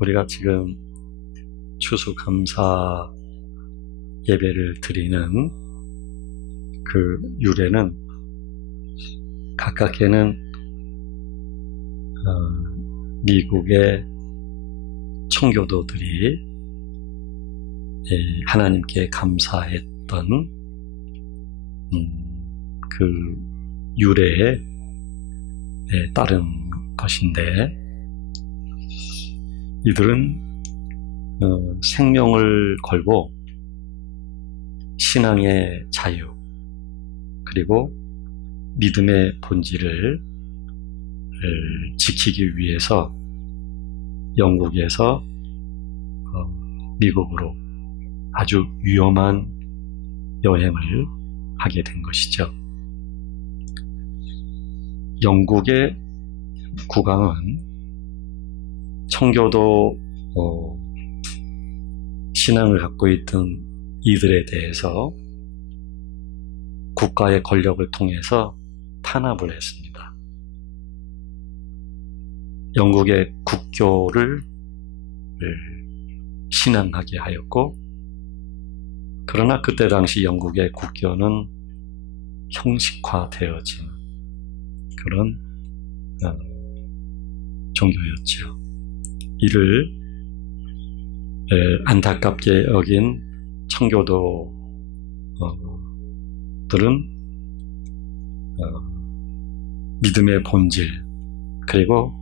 우리가 지금 추수감사 예배를 드리는 그 유래는 가깝게는 미국의 청교도들이 하나님께 감사했던 그 유래에 따른 것인데, 이들은 생명을 걸고 신앙의 자유 그리고 믿음의 본질을 지키기 위해서 영국에서 미국으로 아주 위험한 여행을 하게 된 것이죠. 영국의 국왕은 청교도 신앙을 갖고 있던 이들에 대해서 국가의 권력을 통해서 탄압을 했습니다. 영국의 국교를 신앙하게 하였고, 그러나 그때 당시 영국의 국교는 형식화되어진 그런 종교였죠. 이를 안타깝게 여긴 청교도들은 믿음의 본질 그리고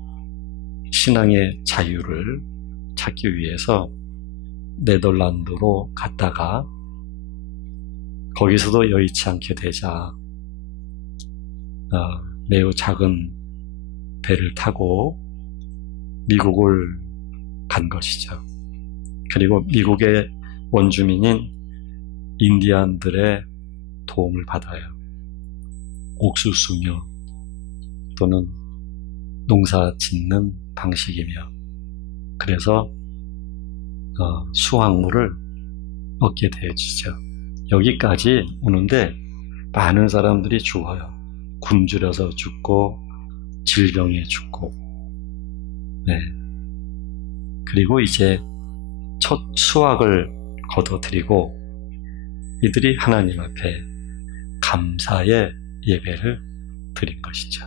신앙의 자유를 찾기 위해서 네덜란드로 갔다가 거기서도 여의치 않게 되자 매우 작은 배를 타고 미국을 간 것이죠. 그리고 미국의 원주민인 인디안들의 도움을 받아요. 옥수수며 또는 농사 짓는 방식이며, 그래서 수확물을 얻게 되어지죠. 여기까지 오는데 많은 사람들이 죽어요. 굶주려서 죽고 질병에 죽고. 그리고 이제 첫 수확을 거둬들이고 이들이 하나님 앞에 감사의 예배를 드린 것이죠.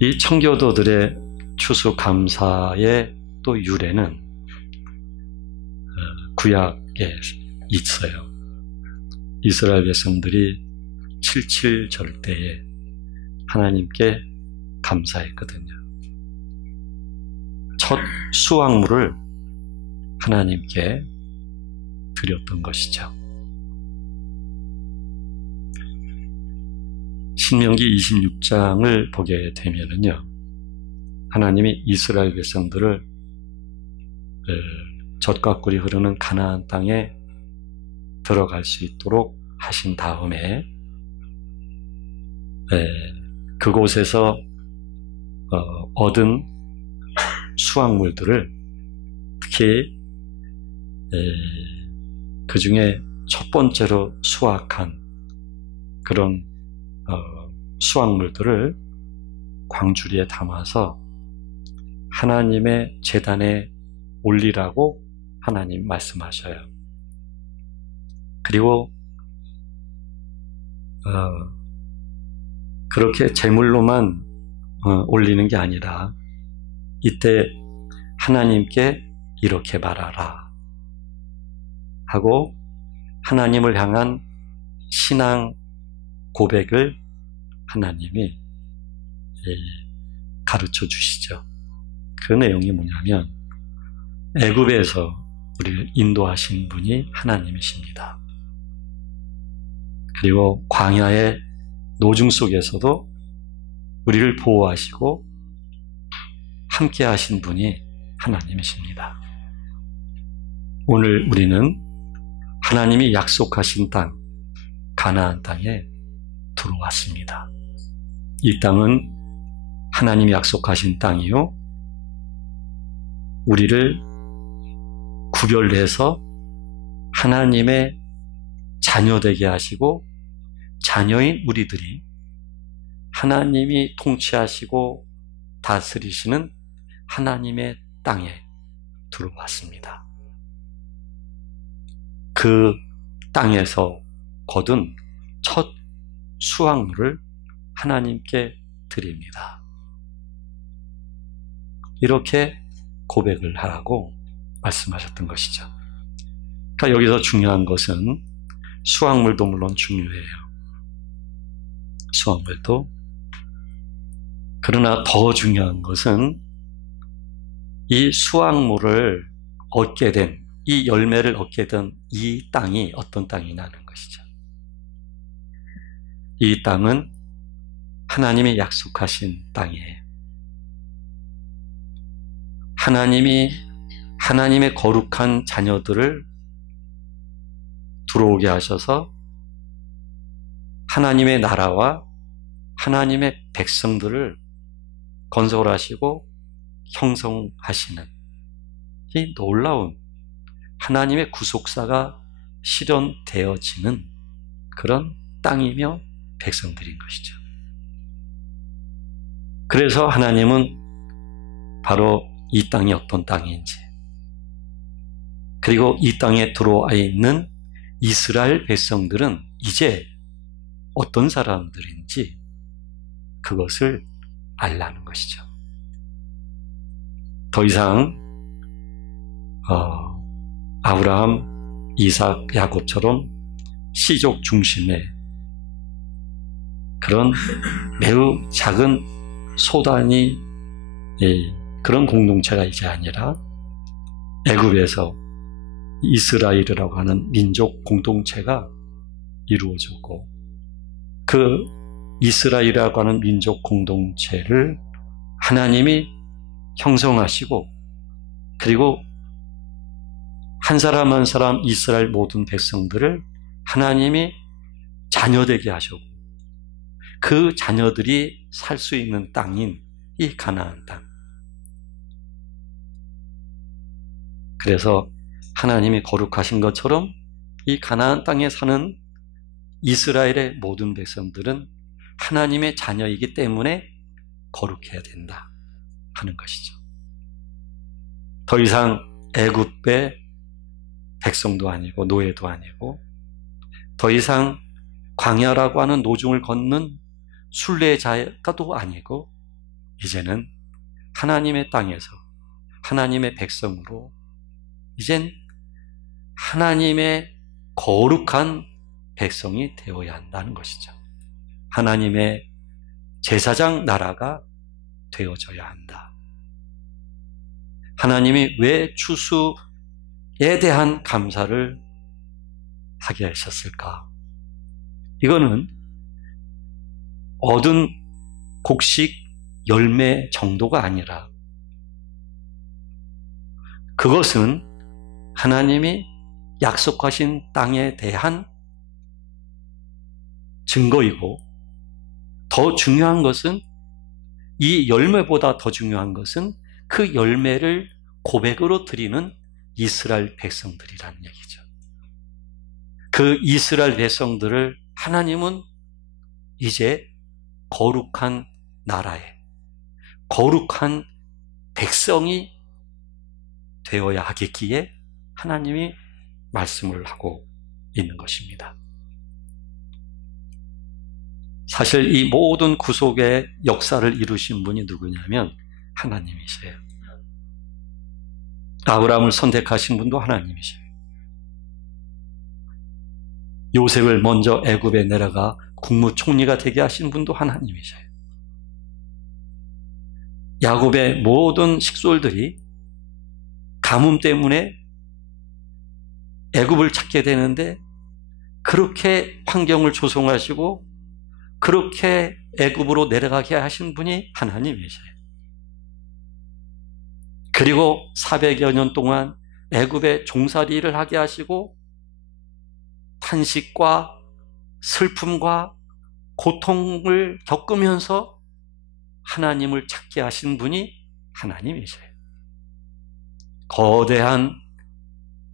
이 청교도들의 추수감사의 또 유래는 구약에 있어요. 이스라엘 백성들이 77절 때에 하나님께 감사했거든요. 첫 수확물을 하나님께 드렸던 것이죠. 신명기 26장을 보게 되면은요, 하나님이 이스라엘 백성들을 젖과 꿀이 흐르는 가나안 땅에 들어갈 수 있도록 하신 다음에 그곳에서 얻은 수확물들을 특히 그 중에 첫 번째로 수확한 그런 수확물들을 광주리에 담아서 하나님의 제단에 올리라고 하나님 말씀하셔요. 그리고 그렇게 제물로만 올리는 게 아니라 이때 하나님께 이렇게 말하라 하고 하나님을 향한 신앙 고백을 하나님이 가르쳐 주시죠. 그 내용이 뭐냐면, 애굽에서 우리를 인도하신 분이 하나님이십니다. 그리고 광야의 노중 속에서도 우리를 보호하시고 함께 하신 분이 하나님이십니다. 오늘 우리는 하나님이 약속하신 땅, 가나안 땅에 들어왔습니다. 이 땅은 하나님이 약속하신 땅이요, 우리를 구별해서 하나님의 자녀되게 하시고, 자녀인 우리들이 하나님이 통치하시고 다스리시는 하나님의 땅에 들어왔습니다. 그 땅에서 거둔 첫 수확물을 하나님께 드립니다. 이렇게 고백을 하라고 말씀하셨던 것이죠. 그러니까 여기서 중요한 것은 수확물도 물론 중요해요. 수확물도. 그러나 더 중요한 것은 이 수확물을 얻게 된, 이 열매를 얻게 된 이 땅이 어떤 땅이냐는 것이죠. 이 땅은 하나님이 약속하신 땅이에요. 하나님이 하나님의 거룩한 자녀들을 들어오게 하셔서 하나님의 나라와 하나님의 백성들을 건설하시고 형성하시는 이 놀라운 하나님의 구속사가 실현되어지는 그런 땅이며 백성들인 것이죠. 그래서 하나님은 바로 이 땅이 어떤 땅인지, 그리고 이 땅에 들어와 있는 이스라엘 백성들은 이제 어떤 사람들인지 그것을 알라는 것이죠. 더 이상 아브라함, 이삭, 야곱처럼 씨족 중심의 그런 매우 작은 소단위 그런 공동체가 이제 아니라 애굽에서 이스라엘이라고 하는 민족 공동체가 이루어졌고, 그 이스라엘이라고 하는 민족 공동체를 하나님이 형성하시고, 그리고 한 사람 한 사람 이스라엘 모든 백성들을 하나님이 자녀되게 하셨고, 그 자녀들이 살 수 있는 땅인 이 가나안 땅. 그래서 하나님이 거룩하신 것처럼 이 가나안 땅에 사는 이스라엘의 모든 백성들은 하나님의 자녀이기 때문에 거룩해야 된다 하는 것이죠. 더 이상 애굽의 백성도 아니고 노예도 아니고, 더 이상 광야라고 하는 노중을 걷는 순례자가도 아니고, 이제는 하나님의 땅에서 하나님의 백성으로 이젠 하나님의 거룩한 백성이 되어야 한다는 것이죠. 하나님의 제사장 나라가 되어져야 한다. 하나님이 왜 추수에 대한 감사를 하게 하셨을까? 이거는 얻은 곡식 열매 정도가 아니라, 그것은 하나님이 약속하신 땅에 대한 증거이고, 더 중요한 것은, 이 열매보다 더 중요한 것은 그 열매를 고백으로 드리는 이스라엘 백성들이라는 얘기죠. 그 이스라엘 백성들을 하나님은 이제 거룩한 나라에 거룩한 백성이 되어야 하겠기에 하나님이 말씀을 하고 있는 것입니다. 사실 이 모든 구속의 역사를 이루신 분이 누구냐면 하나님이세요. 아브라함을 선택하신 분도 하나님이세요. 요셉을 먼저 애굽에 내려가 국무총리가 되게 하신 분도 하나님이세요. 야곱의 모든 식솔들이 가뭄 때문에 애굽을 찾게 되는데, 그렇게 환경을 조성하시고 그렇게 애굽으로 내려가게 하신 분이 하나님이세요. 그리고 400여 년 동안 애굽의 종살이를 하게 하시고 탄식과 슬픔과 고통을 겪으면서 하나님을 찾게 하신 분이 하나님이세요. 거대한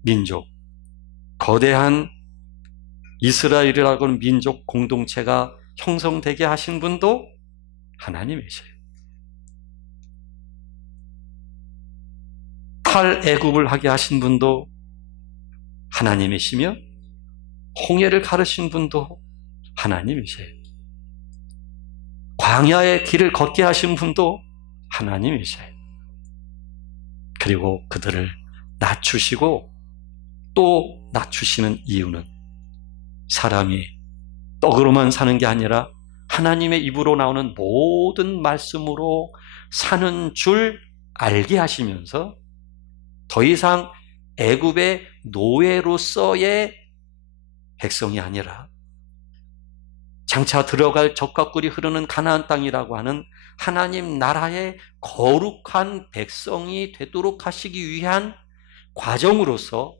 민족, 거대한 이스라엘이라고 하는 민족 공동체가 형성되게 하신 분도 하나님이세요. 탈애굽을 하게 하신 분도 하나님이시며 홍해를 가르신 분도 하나님이세요. 광야의 길을 걷게 하신 분도 하나님이세요. 그리고 그들을 낮추시고 또 낮추시는 이유는 사람이 떡으로만 사는 게 아니라 하나님의 입으로 나오는 모든 말씀으로 사는 줄 알게 하시면서 더 이상 애굽의 노예로서의 백성이 아니라 장차 들어갈 젖과 꿀이 흐르는 가나안 땅이라고 하는 하나님 나라의 거룩한 백성이 되도록 하시기 위한 과정으로서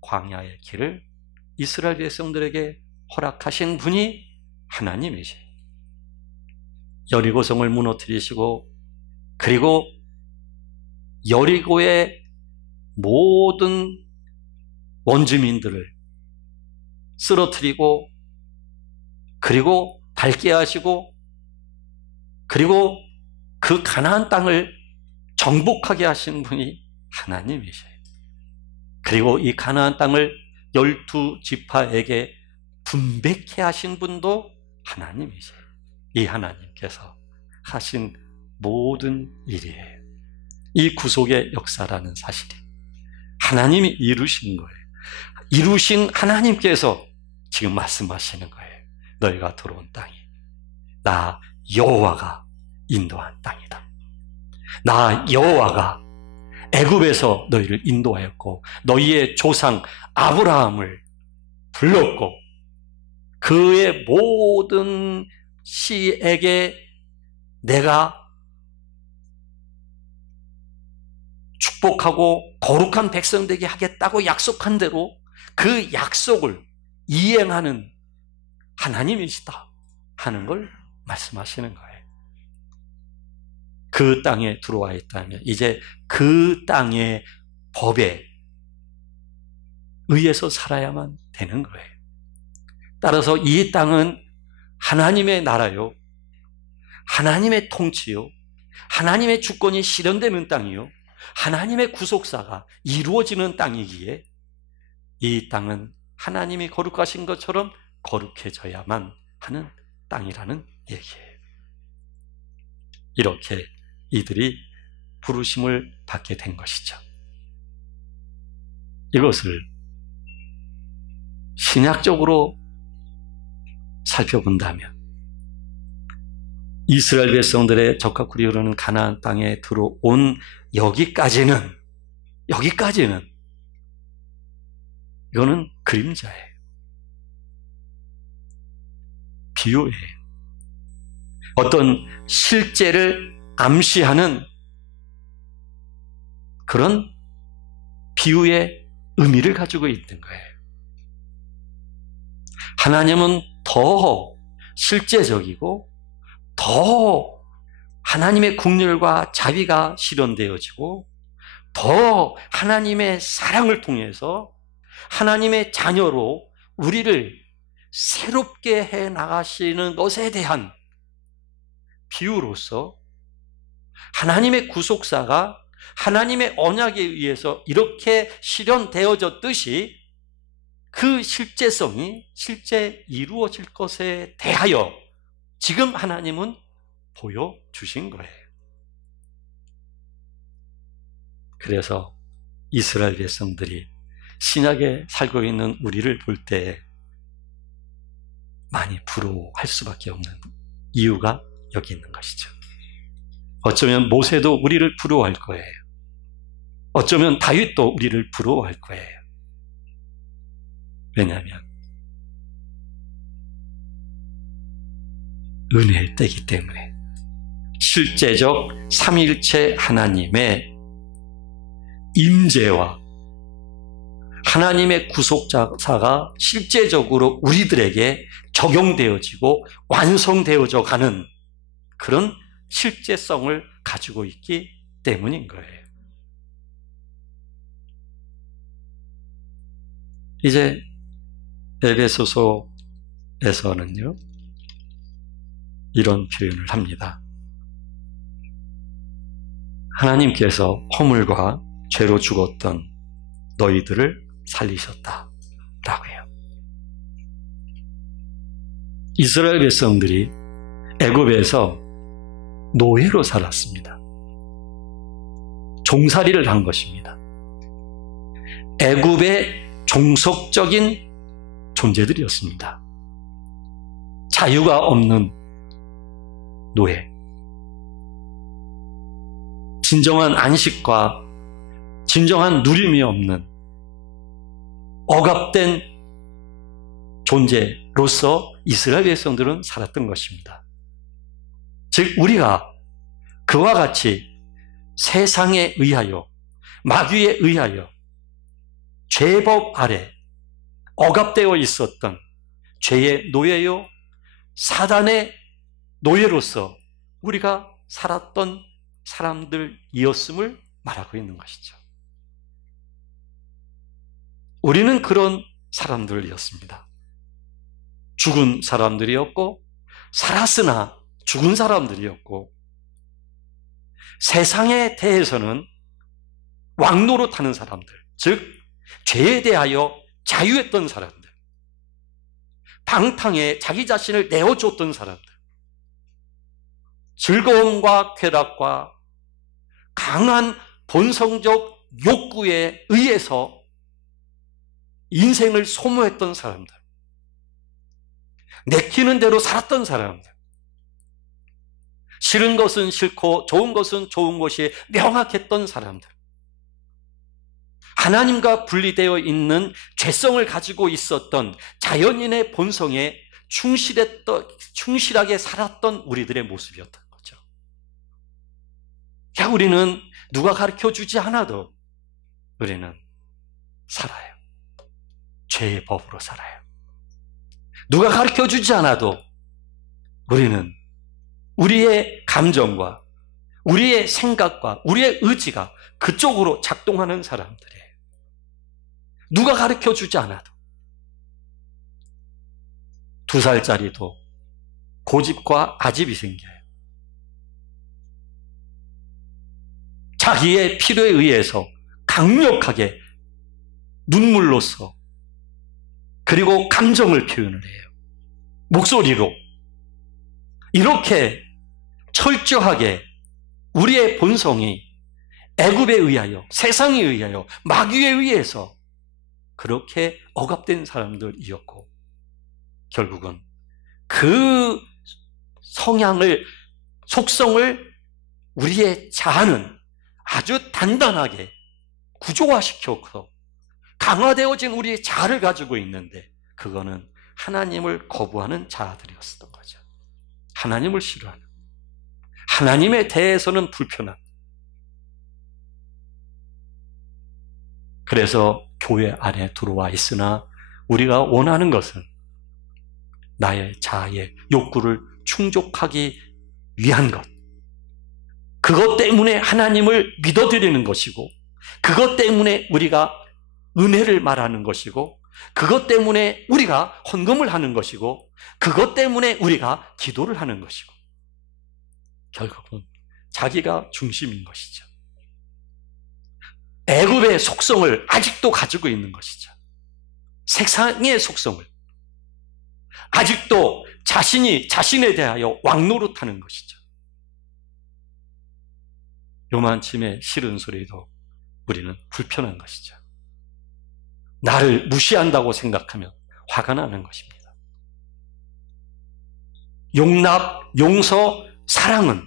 광야의 길을 이스라엘 백성들에게 허락하신 분이 하나님이세요. 여리고성을 무너뜨리시고 그리고 여리고의 모든 원주민들을 쓰러뜨리고 그리고 밟게 하시고 그리고 그 가나안 땅을 정복하게 하신 분이 하나님이세요. 그리고 이 가나안 땅을 12지파에게 분배케 하신 분도 하나님이세요. 이 하나님께서 하신 모든 일이에요. 이 구속의 역사라는 사실이 하나님이 이루신 거예요. 이루신 하나님께서 지금 말씀하시는 거예요. 너희가 들어온 땅이 나 여호와가 인도한 땅이다. 나 여호와가 애굽에서 너희를 인도하였고 너희의 조상 아브라함을 불렀고 그의 모든 씨에게 내가 축복하고 거룩한 백성 되게 하겠다고 약속한 대로 그 약속을 이행하는 하나님이시다 하는 걸 말씀하시는 거예요. 그 땅에 들어와 있다면 이제 그 땅의 법에 의해서 살아야만 되는 거예요. 따라서 이 땅은 하나님의 나라요, 하나님의 통치요, 하나님의 주권이 실현되는 땅이요, 하나님의 구속사가 이루어지는 땅이기에 이 땅은 하나님이 거룩하신 것처럼 거룩해져야만 하는 땅이라는 얘기예요. 이렇게 이들이 부르심을 받게 된 것이죠. 이것을 신약적으로 살펴본다면 이스라엘 백성들의 젖과 꿀이 흐르는 가나안 땅에 들어온 여기까지는 이거는 그림자예요. 비유예요. 어떤 실제를 암시하는 그런 비유의 의미를 가지고 있는 거예요. 하나님은 더 실제적이고 더 하나님의 국률과 자비가 실현되어지고 더 하나님의 사랑을 통해서 하나님의 자녀로 우리를 새롭게 해 나가시는 것에 대한 비유로서 하나님의 구속사가 하나님의 언약에 의해서 이렇게 실현되어졌듯이 그 실제성이 실제 이루어질 것에 대하여 지금 하나님은 보여주신 거예요. 그래서 이스라엘 백성들이 신약에 살고 있는 우리를 볼 때 많이 부러워할 수밖에 없는 이유가 여기 있는 것이죠. 어쩌면 모세도 우리를 부러워할 거예요. 어쩌면 다윗도 우리를 부러워할 거예요. 왜냐하면 은혜일 때이기 때문에 실제적 삼위일체 하나님의 임재와 하나님의 구속사가 실제적으로 우리들에게 적용되어지고 완성되어져 가는 그런 실제성을 가지고 있기 때문인 거예요. 이제 에베소서에서는요, 이런 표현을 합니다. 하나님께서 허물과 죄로 죽었던 너희들을 살리셨다라고 해요. 이스라엘 백성들이 애굽에서 노예로 살았습니다. 종살이를 한 것입니다. 애굽의 종속적인 존재들이었습니다. 자유가 없는 노예. 진정한 안식과 진정한 누림이 없는 억압된 존재로서 이스라엘 백성들은 살았던 것입니다. 즉 우리가 그와 같이 세상에 의하여 마귀에 의하여 죄법 아래 억압되어 있었던 죄의 노예요 사단의 노예로서 우리가 살았던 사람들이었음을 말하고 있는 것이죠. 우리는 그런 사람들이었습니다. 죽은 사람들이었고 살았으나 죽은 사람들이었고 세상에 대해서는 왕노릇하는 사람들, 즉 죄에 대하여 자유했던 사람들, 방탕에 자기 자신을 내어줬던 사람들, 즐거움과 쾌락과 강한 본성적 욕구에 의해서 인생을 소모했던 사람들, 내키는 대로 살았던 사람들, 싫은 것은 싫고 좋은 것은 좋은 것이 명확했던 사람들, 하나님과 분리되어 있는 죄성을 가지고 있었던 자연인의 본성에 충실하게 살았던 우리들의 모습이었던 거죠. 우리는 누가 가르쳐주지 않아도 우리는 살아요. 죄의 법으로 살아요. 누가 가르쳐주지 않아도 우리는 우리의 감정과 우리의 생각과 우리의 의지가 그쪽으로 작동하는 사람들이에요. 누가 가르쳐주지 않아도. 2살짜리도 고집과 아집이 생겨요. 자기의 필요에 의해서 강력하게 눈물로써 그리고 감정을 표현을 해요. 목소리로. 이렇게 철저하게 우리의 본성이 애굽에 의하여, 세상에 의하여, 마귀에 의해서 그렇게 억압된 사람들이었고 결국은 그 성향을, 속성을 우리의 자아는 아주 단단하게 구조화시켜서 강화되어진 우리의 자아를 가지고 있는데 그거는 하나님을 거부하는 자아들이었던 거죠. 하나님을 싫어하는, 하나님에 대해서는 불편한. 그래서 교회 안에 들어와 있으나 우리가 원하는 것은 나의 자아의 욕구를 충족하기 위한 것, 그것 때문에 하나님을 믿어드리는 것이고, 그것 때문에 우리가 은혜를 말하는 것이고, 그것 때문에 우리가 헌금을 하는 것이고, 그것 때문에 우리가 기도를 하는 것이고, 결국은 자기가 중심인 것이죠. 애굽의 속성을 아직도 가지고 있는 것이죠. 세상의 속성을 아직도 자신이 자신에 대하여 왕노릇하는 것이죠. 요만침의 싫은 소리도 우리는 불편한 것이죠. 나를 무시한다고 생각하면 화가 나는 것입니다. 용납, 용서, 사랑은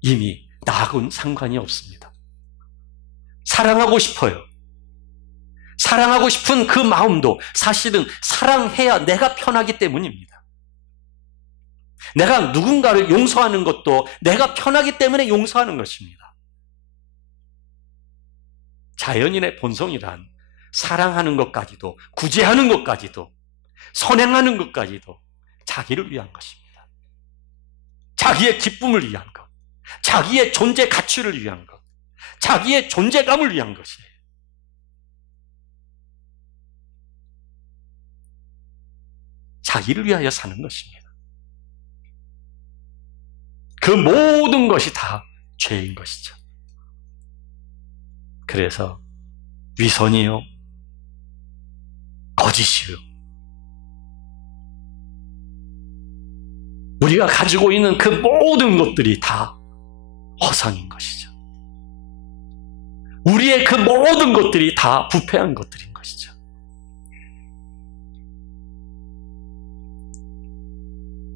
이미 나하고는 상관이 없습니다. 사랑하고 싶어요. 사랑하고 싶은 그 마음도 사실은 사랑해야 내가 편하기 때문입니다. 내가 누군가를 용서하는 것도 내가 편하기 때문에 용서하는 것입니다. 자연인의 본성이란 사랑하는 것까지도, 구제하는 것까지도, 선행하는 것까지도 자기를 위한 것입니다. 자기의 기쁨을 위한 것, 자기의 존재 가치를 위한 것, 자기의 존재감을 위한 것이에요. 자기를 위하여 사는 것입니다. 그 모든 것이 다 죄인 것이죠. 그래서 위선이요, 거짓이요, 우리가 가지고 있는 그 모든 것들이 다 허상인 것이죠. 우리의 그 모든 것들이 다 부패한 것들인 것이죠.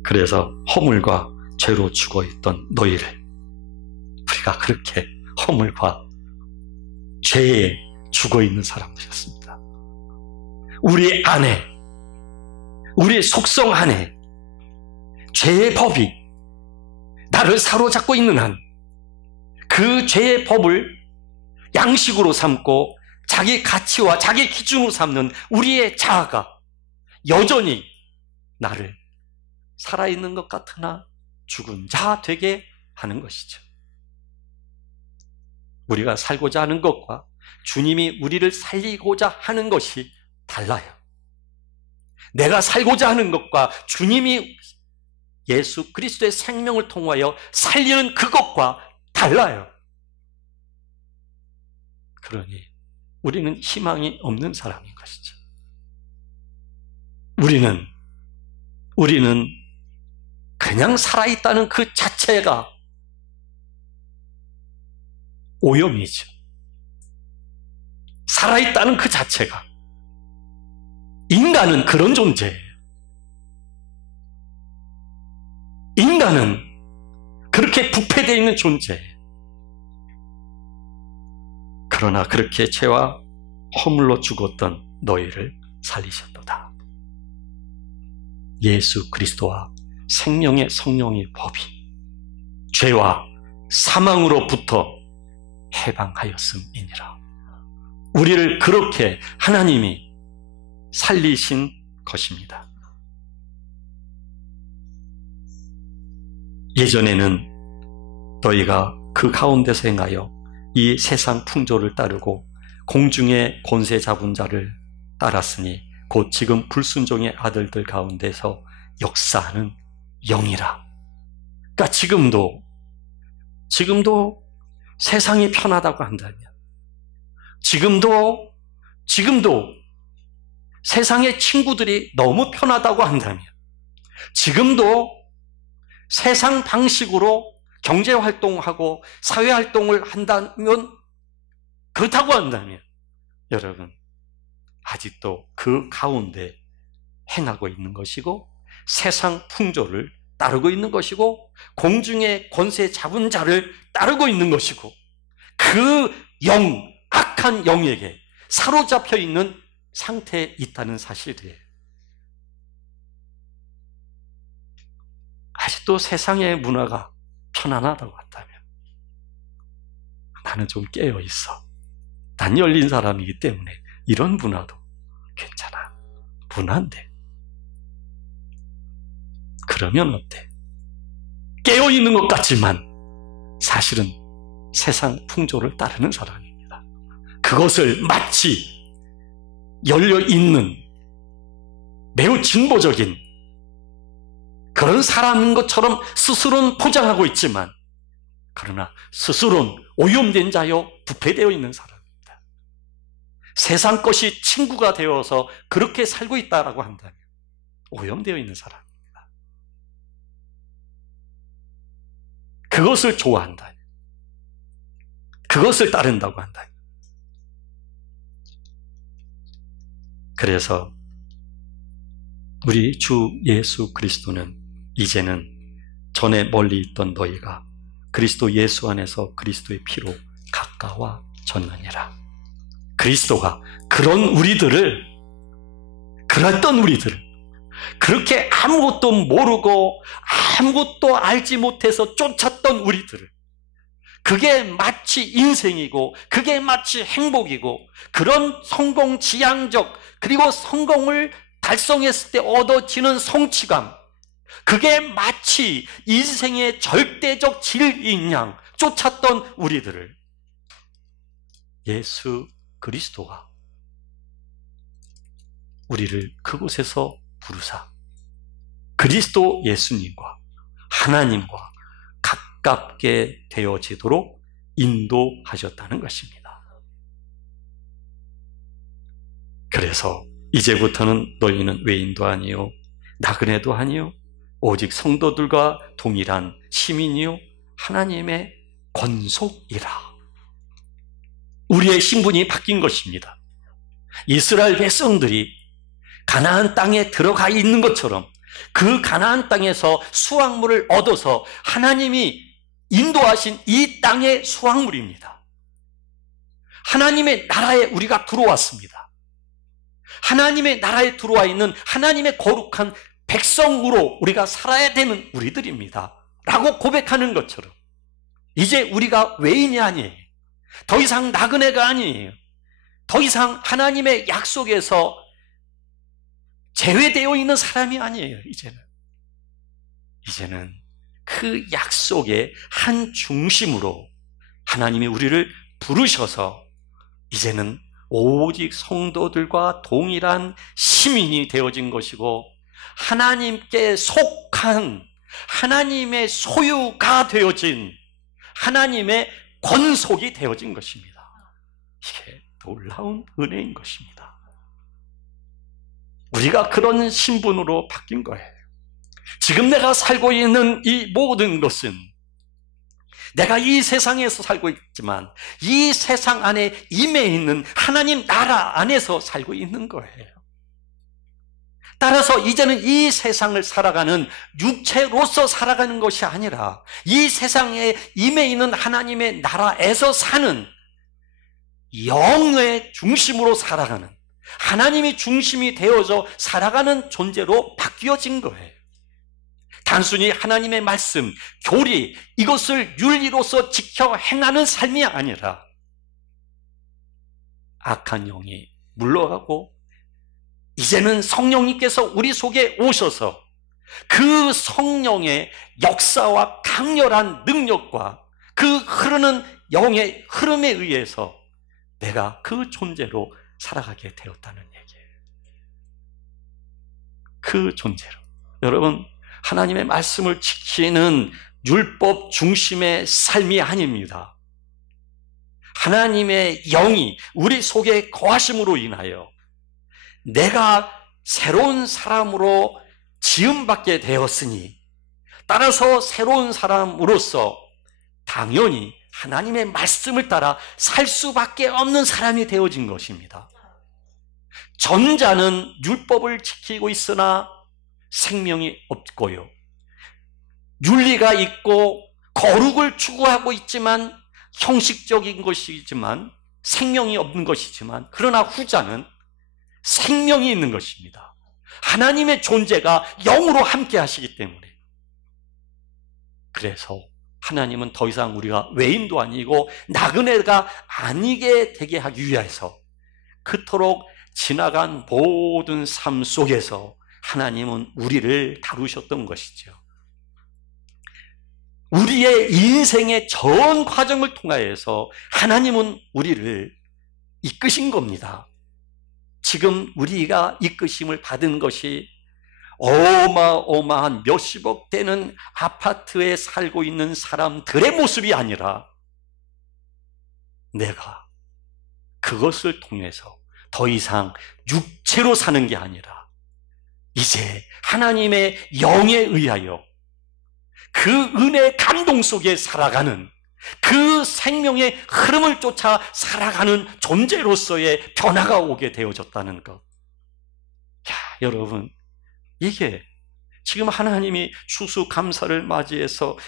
그래서 허물과 죄로 죽어있던 너희를, 우리가 그렇게 허물과 죄에 죽어있는 사람들이었습니다. 우리 안에, 우리의 속성 안에 죄의 법이 나를 사로잡고 있는 한, 그 죄의 법을 양식으로 삼고 자기 가치와 자기 기준으로 삼는 우리의 자아가 여전히 나를 살아있는 것 같으나 죽은 자 되게 하는 것이죠. 우리가 살고자 하는 것과 주님이 우리를 살리고자 하는 것이 달라요. 내가 살고자 하는 것과 주님이 예수 그리스도의 생명을 통하여 살리는 그것과 달라요. 그러니 우리는 희망이 없는 사람인 것이죠. 우리는 그냥 살아있다는 그 자체가 오염이죠. 살아있다는 그 자체가. 인간은 그런 존재예요. 인간은 그렇게 부패되어 있는 존재예요. 그러나 그렇게 죄와 허물로 죽었던 너희를 살리셨도다. 예수 그리스도와 생명의 성령의 법이 죄와 사망으로부터 해방하였음이니라. 우리를 그렇게 하나님이 살리신 것입니다. 예전에는 너희가 그 가운데서 행하여 이 세상 풍조를 따르고 공중의 권세 잡은 자를 따랐으니 곧 지금 불순종의 아들들 가운데서 역사하는 영이라. 그러니까 지금도 세상이 편하다고 한다면, 지금도 세상의 친구들이 너무 편하다고 한다면, 지금도 세상 방식으로 경제활동하고 사회활동을 한다면, 그렇다고 한다면 여러분 아직도 그 가운데 행하고 있는 것이고 세상 풍조를 따르고 있는 것이고 공중의 권세 잡은 자를 따르고 있는 것이고 그 악한 영에게 사로잡혀 있는 상태에 있다는 사실이에요. 아직도 세상의 문화가 편안하다고 한다면 나는 좀 깨어 있어. 난 열린 사람이기 때문에 이런 문화도 괜찮아. 문화인데. 그러면 어때? 깨어 있는 것 같지만 사실은 세상 풍조를 따르는 사람입니다. 그것을 마치 열려 있는 매우 진보적인 그런 사람인 것처럼 스스로는 포장하고 있지만 그러나 스스로는 오염된 자요 부패되어 있는 사람입니다. 세상 것이 친구가 되어서 그렇게 살고 있다라고 한다면 오염되어 있는 사람입니다. 그것을 좋아한다. 그것을 따른다고 한다. 그래서 우리 주 예수 그리스도는 이제는 전에 멀리 있던 너희가 그리스도 예수 안에서 그리스도의 피로 가까워졌느니라. 그리스도가 그랬던 우리들을 그렇게 아무것도 모르고 아무것도 알지 못해서 쫓았던 우리들을, 그게 마치 인생이고 그게 마치 행복이고 그런 성공 지향적, 그리고 성공을 달성했을 때 얻어지는 성취감, 그게 마치 인생의 절대적 진리인 양 쫓았던 우리들을 예수 그리스도가 우리를 그곳에서 부르사 그리스도 예수님과 하나님과 가깝게 되어지도록 인도하셨다는 것입니다. 그래서 이제부터는 너희는 외인도 아니요 나그네도 아니요 오직 성도들과 동일한 시민이요 하나님의 권속이라. 우리의 신분이 바뀐 것입니다. 이스라엘 백성들이 가나안 땅에 들어가 있는 것처럼 그 가나안 땅에서 수확물을 얻어서 하나님이 인도하신 이 땅의 수확물입니다. 하나님의 나라에 우리가 들어왔습니다. 하나님의 나라에 들어와 있는 하나님의 거룩한 백성으로 우리가 살아야 되는 우리들입니다 라고 고백하는 것처럼 이제 우리가 외인이 아니에요. 더 이상 나그네가 아니에요. 더 이상 하나님의 약속에서 제외되어 있는 사람이 아니에요. 이제는 그 약속의 한 중심으로 하나님이 우리를 부르셔서 이제는 오직 성도들과 동일한 시민이 되어진 것이고 하나님께 속한 하나님의 소유가 되어진 하나님의 권속이 되어진 것입니다. 이게 놀라운 은혜인 것입니다. 우리가 그런 신분으로 바뀐 거예요. 지금 내가 살고 있는 이 모든 것은 내가 이 세상에서 살고 있지만 이 세상 안에 임해 있는 하나님 나라 안에서 살고 있는 거예요. 따라서 이제는 이 세상을 살아가는 육체로서 살아가는 것이 아니라 이 세상에 임해 있는 하나님의 나라에서 사는 영의 중심으로 살아가는 하나님이 중심이 되어져 살아가는 존재로 바뀌어진 거예요. 단순히 하나님의 말씀, 교리 이것을 윤리로서 지켜 행하는 삶이 아니라 악한 영이 물러가고 이제는 성령님께서 우리 속에 오셔서 그 성령의 역사와 강렬한 능력과 그 흐르는 영의 흐름에 의해서 내가 그 존재로 살아가게 되었다는 얘기예요. 그 존재로. 여러분, 하나님의 말씀을 지키는 율법 중심의 삶이 아닙니다. 하나님의 영이 우리 속에 거하심으로 인하여 내가 새로운 사람으로 지음받게 되었으니 따라서 새로운 사람으로서 당연히 하나님의 말씀을 따라 살 수밖에 없는 사람이 되어진 것입니다. 전자는 율법을 지키고 있으나 생명이 없고요. 윤리가 있고 거룩을 추구하고 있지만 형식적인 것이지만 생명이 없는 것이지만 그러나 후자는 생명이 있는 것입니다. 하나님의 존재가 영으로 함께 하시기 때문에. 그래서 하나님은 더 이상 우리가 외인도 아니고 나그네가 아니게 되게 하기 위해서 그토록 지나간 모든 삶 속에서 하나님은 우리를 다루셨던 것이죠. 우리의 인생의 전 과정을 통하여서 하나님은 우리를 이끄신 겁니다. 지금 우리가 이끄심을 받은 것이 어마어마한 몇십억 되는 아파트에 살고 있는 사람들의 모습이 아니라 내가 그것을 통해서 더 이상 육체로 사는 게 아니라 이제 하나님의 영에 의하여 그 은혜의 감동 속에 살아가는 그 생명의 흐름을 쫓아 살아가는 존재로서의 변화가 오게 되어졌다는 것. 야, 여러분, 이게 지금 하나님이 추수감사를 맞이해서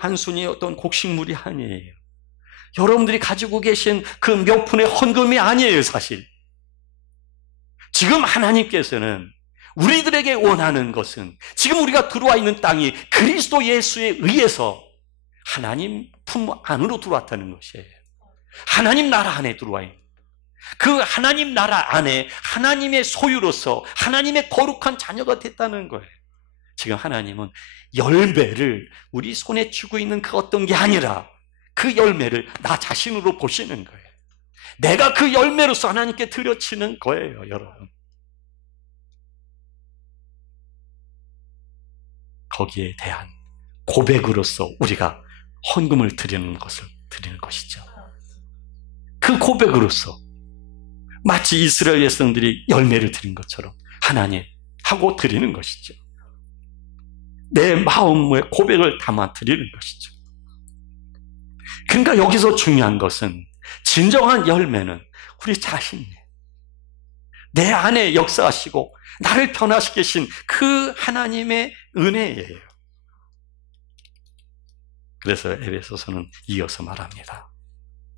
단순히 어떤 곡식물이 아니에요. 여러분들이 가지고 계신 그 몇 푼의 헌금이 아니에요, 사실. 지금 하나님께서는 우리들에게 원하는 것은 지금 우리가 들어와 있는 땅이 그리스도 예수에 의해서 하나님 품 안으로 들어왔다는 것이에요. 하나님 나라 안에 들어와 있는 그 하나님 나라 안에 하나님의 소유로서 하나님의 거룩한 자녀가 됐다는 거예요. 지금 하나님은 열매를 우리 손에 쥐고 있는 그 어떤 게 아니라 그 열매를 나 자신으로 보시는 거예요. 내가 그 열매로서 하나님께 드려치는 거예요, 여러분. 거기에 대한 고백으로서 우리가 헌금을 드리는 것이죠. 그 고백으로서 마치 이스라엘 백성들이 열매를 드린 것처럼 하나님 하고 드리는 것이죠. 내 마음의 고백을 담아 드리는 것이죠. 그러니까 여기서 중요한 것은 진정한 열매는 우리 자신이에요. 내 안에 역사하시고 나를 변화시키신 그 하나님의 은혜예요. 그래서 에베소서는 이어서 말합니다.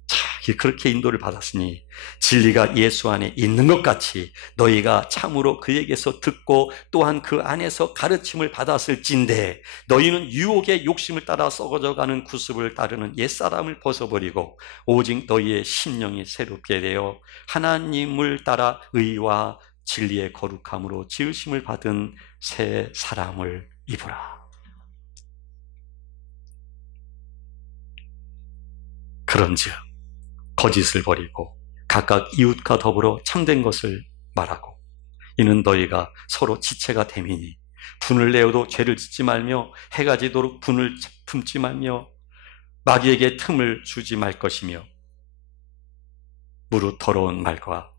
자, 그렇게 인도를 받았으니 진리가 예수 안에 있는 것 같이 너희가 참으로 그에게서 듣고 또한 그 안에서 가르침을 받았을진대 너희는 유혹의 욕심을 따라 썩어져가는 구습을 따르는 옛사람을 벗어버리고 오직 너희의 심령이 새롭게 되어 하나님을 따라 의와 진리의 거룩함으로 지으심을 받은 새 사람을 입으라. 그런즉 거짓을 버리고 각각 이웃과 더불어 참된 것을 말하고 이는 너희가 서로 지체가 됨이니 분을 내어도 죄를 짓지 말며 해가 지도록 분을 품지 말며 마귀에게 틈을 주지 말 것이며 무릇 더러운 말과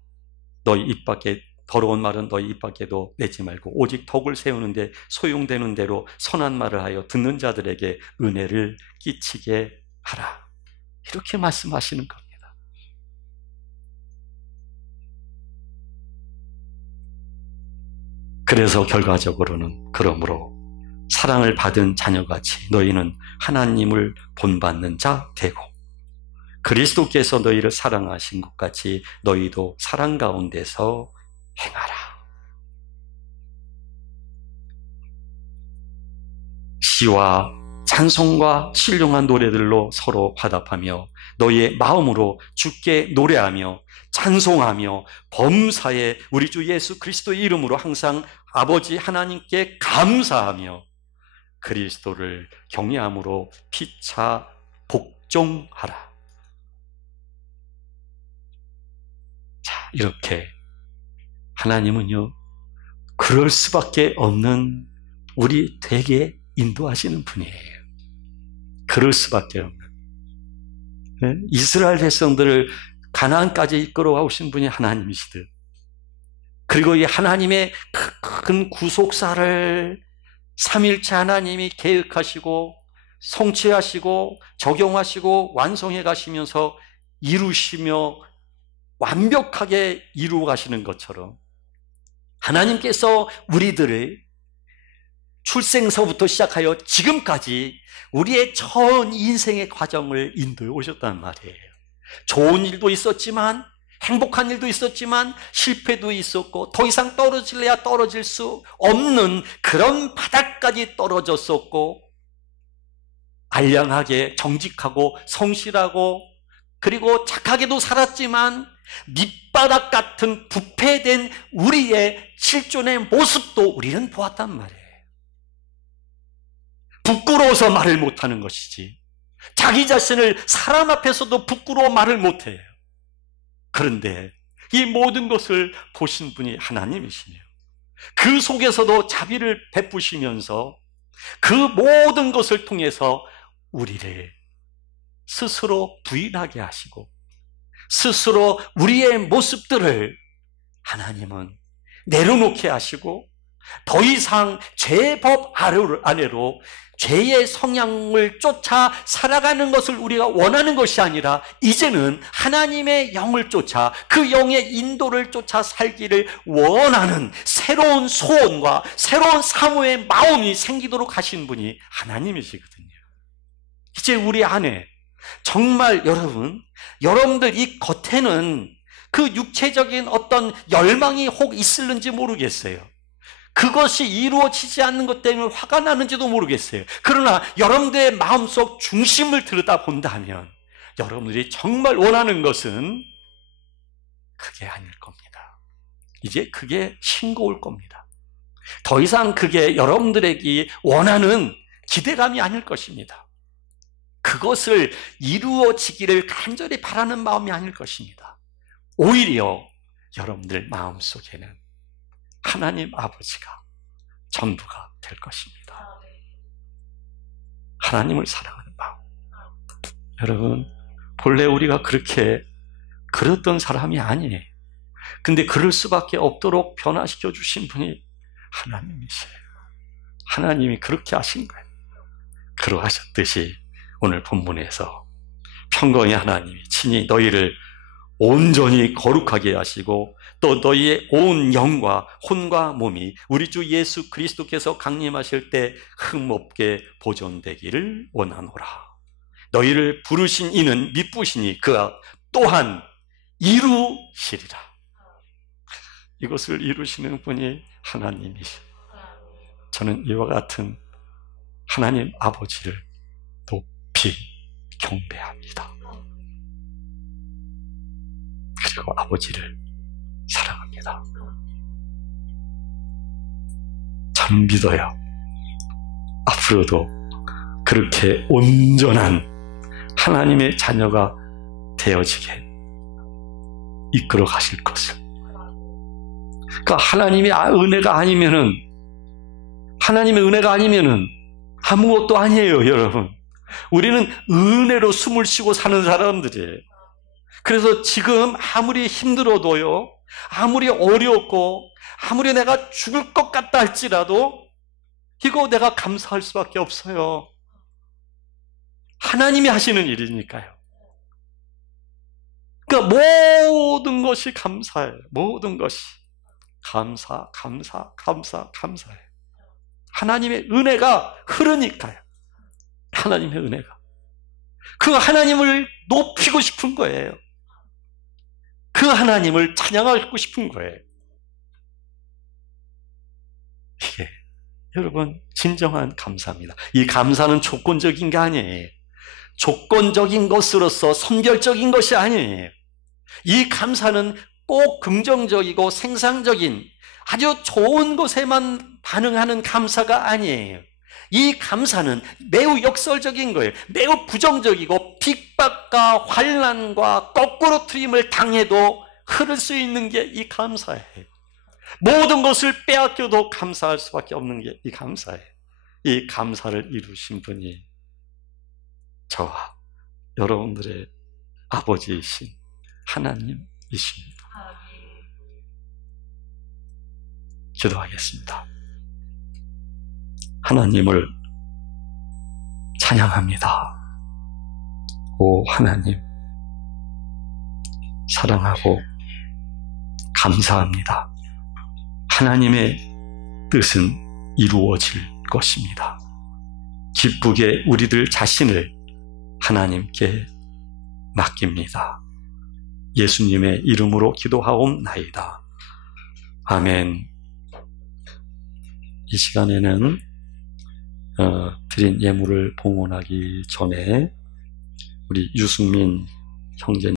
너희 입 밖에 더러운 말은 너희 입 밖에도 내지 말고 오직 덕을 세우는데 소용되는 대로 선한 말을 하여 듣는 자들에게 은혜를 끼치게 하라. 이렇게 말씀하시는 겁니다. 그래서 결과적으로는 그러므로 사랑을 받은 자녀같이 너희는 하나님을 본받는 자 되고 그리스도께서 너희를 사랑하신 것 같이 너희도 사랑 가운데서 행하라. 시와 찬송과 신령한 노래들로 서로 화답하며 너희의 마음으로 주께 노래하며 찬송하며 범사에 우리 주 예수 그리스도의 이름으로 항상 아버지 하나님께 감사하며 그리스도를 경외함으로 피차 복종하라. 자, 이렇게 하나님은요, 그럴 수밖에 없는 우리 되게 인도하시는 분이에요. 그럴 수밖에 없는. 이스라엘 백성들을 가나안까지 이끌어 오신 분이 하나님이시듯, 그리고 이 하나님의 큰 구속사를 삼일체 하나님이 계획하시고 성취하시고 적용하시고 완성해 가시면서 이루시며 완벽하게 이루어 가시는 것처럼 하나님께서 우리들을 출생서부터 시작하여 지금까지 우리의 전 인생의 과정을 인도해 오셨단 말이에요. 좋은 일도 있었지만, 행복한 일도 있었지만, 실패도 있었고, 더 이상 떨어질래야 떨어질 수 없는 그런 바닥까지 떨어졌었고, 알량하게 정직하고 성실하고 그리고 착하게도 살았지만 밑바닥 같은 부패된 우리의 실존의 모습도 우리는 보았단 말이에요. 부끄러워서 말을 못하는 것이지, 자기 자신을 사람 앞에서도 부끄러워 말을 못해요. 그런데 이 모든 것을 보신 분이 하나님이시며 그 속에서도 자비를 베푸시면서 그 모든 것을 통해서 우리를 스스로 부인하게 하시고 스스로 우리의 모습들을 하나님은 내려놓게 하시고 더 이상 죄의 법 아래로 죄의 성향을 쫓아 살아가는 것을 우리가 원하는 것이 아니라 이제는 하나님의 영을 쫓아 그 영의 인도를 쫓아 살기를 원하는 새로운 소원과 새로운 사모의 마음이 생기도록 하신 분이 하나님이시거든요. 이제 우리 안에 정말 여러분들 이 겉에는 그 육체적인 어떤 열망이 혹 있을는지 모르겠어요. 그것이 이루어지지 않는 것 때문에 화가 나는지도 모르겠어요. 그러나 여러분들의 마음속 중심을 들여다본다면 여러분들이 정말 원하는 것은 그게 아닐 겁니다. 이제 그게 싱거울 겁니다. 더 이상 그게 여러분들에게 원하는 기대감이 아닐 것입니다. 그것을 이루어지기를 간절히 바라는 마음이 아닐 것입니다. 오히려 여러분들 마음속에는 하나님 아버지가 전부가 될 것입니다. 하나님을 사랑하는 마음. 여러분, 본래 우리가 그렇게 그랬던 사람이 아니에요. 근데 그럴 수밖에 없도록 변화시켜 주신 분이 하나님이세요. 하나님이 그렇게 하신 거예요. 그러하셨듯이 오늘 본문에서 평강의 하나님이 친히 너희를 온전히 거룩하게 하시고 또 너희의 온 영과 혼과 몸이 우리 주 예수 그리스도께서 강림하실 때 흠없게 보존되기를 원하노라. 너희를 부르신 이는 미쁘시니 그가 또한 이루시리라. 이것을 이루시는 분이 하나님이시오. 저는 이와 같은 하나님 아버지를 높이 경배합니다. 그리고 아버지를 사랑합니다. 저는 믿어요. 앞으로도 그렇게 온전한 하나님의 자녀가 되어지게 이끌어 가실 것을. 그러니까 하나님의 은혜가 아니면은 아무것도 아니에요, 여러분. 우리는 은혜로 숨을 쉬고 사는 사람들이에요. 그래서 지금 아무리 힘들어도요, 아무리 어렵고, 아무리 내가 죽을 것 같다 할지라도 이거 내가 감사할 수밖에 없어요. 하나님이 하시는 일이니까요. 그러니까 모든 것이 감사해요. 모든 것이 감사해요. 하나님의 은혜가 흐르니까요. 하나님의 은혜가. 그 하나님을 높이고 싶은 거예요. 그 하나님을 찬양하고 싶은 거예요. 이게 여러분 진정한 감사입니다. 이 감사는 조건적인 게 아니에요. 조건적인 것으로서 선별적인 것이 아니에요. 이 감사는 꼭 긍정적이고 생산적인 아주 좋은 것에만 반응하는 감사가 아니에요. 이 감사는 매우 역설적인 거예요. 매우 부정적이고 핍박과 환난과 거꾸로 트림을 당해도 흐를 수 있는 게 이 감사예요. 모든 것을 빼앗겨도 감사할 수밖에 없는 게 이 감사예요. 이 감사를 이루신 분이 저와 여러분들의 아버지이신 하나님이십니다. 기도하겠습니다. 하나님을 찬양합니다. 오 하나님, 사랑하고 감사합니다. 하나님의 뜻은 이루어질 것입니다. 기쁘게 우리들 자신을 하나님께 맡깁니다. 예수님의 이름으로 기도하옵나이다. 아멘. 이 시간에는 드린 예물을 봉헌하기 전에 우리 유승민 형제님